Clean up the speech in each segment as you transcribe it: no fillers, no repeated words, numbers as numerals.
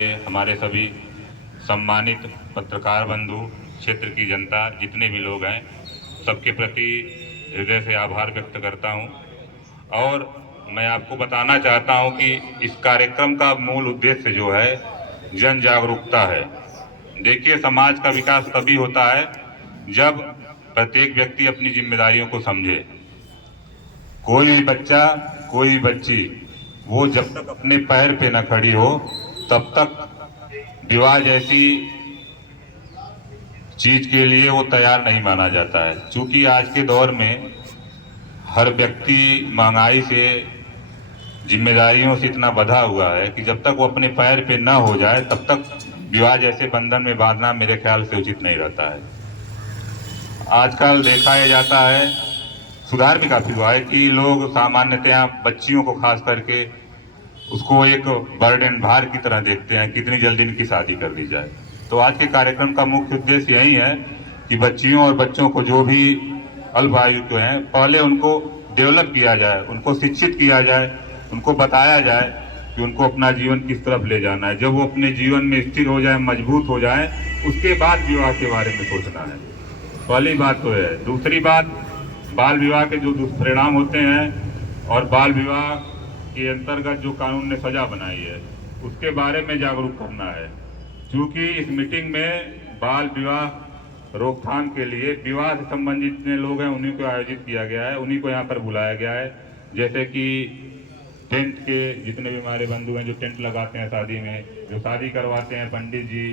हमारे सभी सम्मानित पत्रकार बंधु, क्षेत्र की जनता, जितने भी लोग हैं, सबके प्रति हृदय से आभार व्यक्त करता हूं। और मैं आपको बताना चाहता हूं कि इस कार्यक्रम का मूल उद्देश्य जो है जन जागरूकता है। देखिए, समाज का विकास तभी होता है जब प्रत्येक व्यक्ति अपनी जिम्मेदारियों को समझे। कोई भी बच्चा, कोई भी बच्ची, वो जब तक अपने पैर पे न खड़ी हो तब तक विवाह जैसी चीज के लिए वो तैयार नहीं माना जाता है। क्योंकि आज के दौर में हर व्यक्ति महंगाई से, जिम्मेदारियों से इतना बंधा हुआ है कि जब तक वो अपने पैर पे न हो जाए तब तक विवाह जैसे बंधन में बांधना मेरे ख्याल से उचित नहीं रहता है। आजकल देखा जाता है, सुधार भी काफी हुआ है कि लोग सामान्यतया बच्चियों को खास करके उसको एक बर्डन, भार की तरह देखते हैं, कितनी जल्दी इनकी शादी कर दी जाए। तो आज के कार्यक्रम का मुख्य उद्देश्य यही है कि बच्चियों और बच्चों को, जो भी अल्पायु के हैं, पहले उनको डेवलप किया जाए, उनको शिक्षित किया जाए, उनको बताया जाए कि उनको अपना जीवन किस तरफ ले जाना है। जब वो अपने जीवन में स्थिर हो जाए, मजबूत हो जाए, उसके बाद विवाह के बारे में सोचना है। पहली बात तो है। दूसरी बात, बाल विवाह के जो दुष्परिणाम होते हैं और बाल विवाह के अंतर्गत जो कानून ने सजा बनाई है, उसके बारे में जागरूक करना है। क्योंकि इस मीटिंग में बाल विवाह रोकथाम के लिए विवाह से संबंधित जितने लोग हैं उन्हीं को आयोजित किया गया है, उन्हीं को यहाँ पर बुलाया गया है। जैसे कि टेंट के जितने भी हमारे बंधु हैं जो टेंट लगाते हैं शादी में, जो शादी करवाते हैं पंडित जी,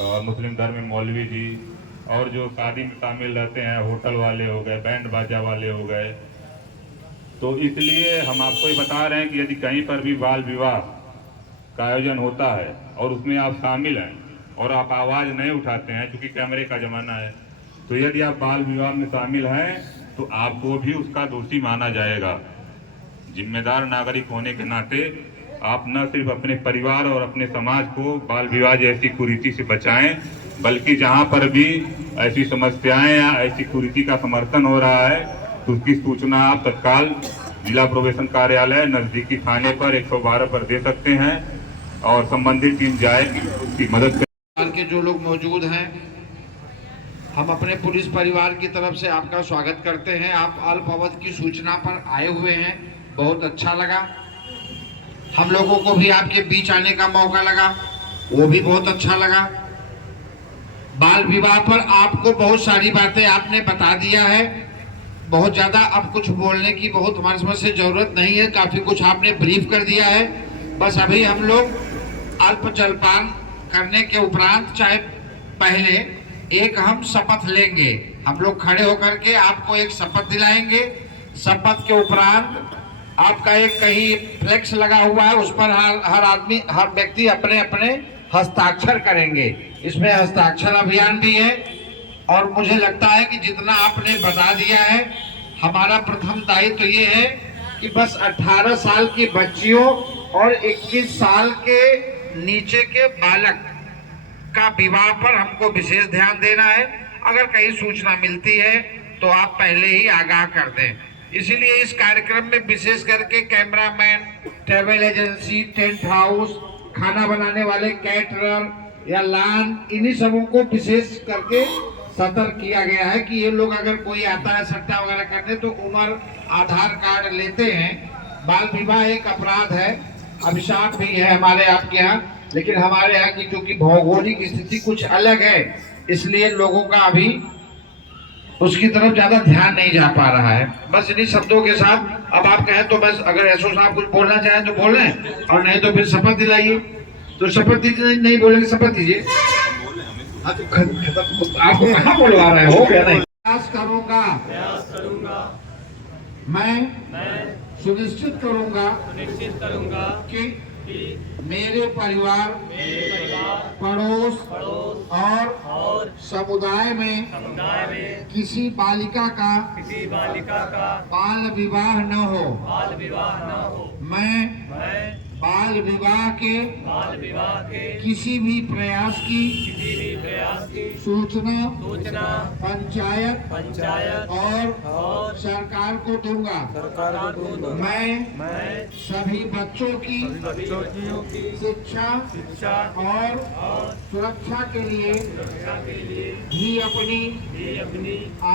और मुस्लिम धर्म में मौलवी जी, और जो शादी में शामिल रहते हैं होटल वाले हो गए, बैंड बाजा वाले हो गए। तो इसलिए हम आपको ये बता रहे हैं कि यदि कहीं पर भी बाल विवाह का आयोजन होता है और उसमें आप शामिल हैं और आप आवाज़ नहीं उठाते हैं, क्योंकि कैमरे का ज़माना है, तो यदि आप बाल विवाह में शामिल हैं तो आपको भी उसका दोषी माना जाएगा। जिम्मेदार नागरिक होने के नाते आप न सिर्फ अपने परिवार और अपने समाज को बाल विवाह जैसी कुरीति से बचाएं, बल्कि जहां पर भी ऐसी समस्याएं या ऐसी कुरीति का समर्थन हो रहा है तो उसकी सूचना आप तत्काल जिला प्रोबेशन कार्यालय, नजदीकी थाने पर 112 पर दे सकते हैं और संबंधित टीम जाएगी, उसकी मदद के जो लोग मौजूद हैं, हम अपने पुलिस परिवार की तरफ से आपका स्वागत करते हैं। आप अल्पावधि की सूचना पर आए हुए हैं, बहुत अच्छा लगा। हम लोगों को भी आपके बीच आने का मौका लगा, वो भी बहुत अच्छा लगा। बाल विवाह पर आपको बहुत सारी बातें आपने बता दिया है, बहुत ज़्यादा अब कुछ बोलने की बहुत हमारे समझ से ज़रूरत नहीं है, काफ़ी कुछ आपने ब्रीफ कर दिया है। बस अभी हम लोग अल्प जलपान करने के उपरांत, चाहे पहले एक हम शपथ लेंगे। हम लोग खड़े होकर के आपको एक शपथ दिलाएंगे। शपथ के उपरांत आपका एक कहीं फ्लेक्स लगा हुआ है, उस पर हर आदमी, हर व्यक्ति अपने अपने हस्ताक्षर करेंगे। इसमें हस्ताक्षर अभियान भी है और मुझे लगता है कि जितना आपने बता दिया है, हमारा प्रथम दायित्व ये है कि बस 18 साल की बच्चियों और 21 साल के नीचे के बालक का विवाह पर हमको विशेष ध्यान देना है। अगर कहीं सूचना मिलती है तो आप पहले ही आगाह कर दें। इसीलिए इस कार्यक्रम में विशेष करके cameraman, travel agency, tent house, खाना बनाने वाले कैटरर या लान, इन्हीं सबों को विशेष करके सतर्क किया गया है कि ये लोग अगर कोई आता है सट्टा वगैरह करने तो उम्र, आधार कार्ड लेते हैं। बाल विवाह एक अपराध है, अभिशाप भी है हमारे आपके यहाँ, लेकिन हमारे यहाँ की क्योंकि भौगोलिक स्थिति कुछ अलग है, इसलिए लोगों का अभी उसकी तरफ ज्यादा ध्यान नहीं जा पा रहा है। बस इन्हीं शब्दों के साथ अब आप कहें तो बस, अगर एसओ साहब कुछ बोलना चाहें तो बोल रहे हैं, और नहीं तो फिर शपथ दिलाइए। तो शपथ दीजिए, नहीं बोलेंगे शपथ दीजिए। आपको कहाँ बोलवा रहे हो? क्या नहीं, प्रयास करूंगा मैं सुनिश्चित करूंगा कि मेरे परिवार, पड़ोस और समुदाय में किसी बालिका का बाल विवाह न हो। मैं बाल विवाह के किसी भी प्रयास की सूचना पंचायत और सरकार को दूंगा। मैं सभी बच्चों की शिक्षा और सुरक्षा के लिए भी अपनी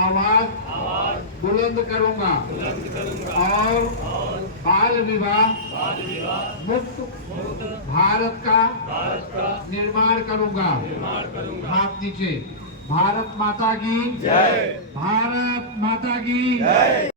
आवाज बुलंद करूंगा और बाल विवाह मुक्त भारत का निर्माण करूंगा। हाथ नीचे। भारत माता की जय। भारत माता की जय।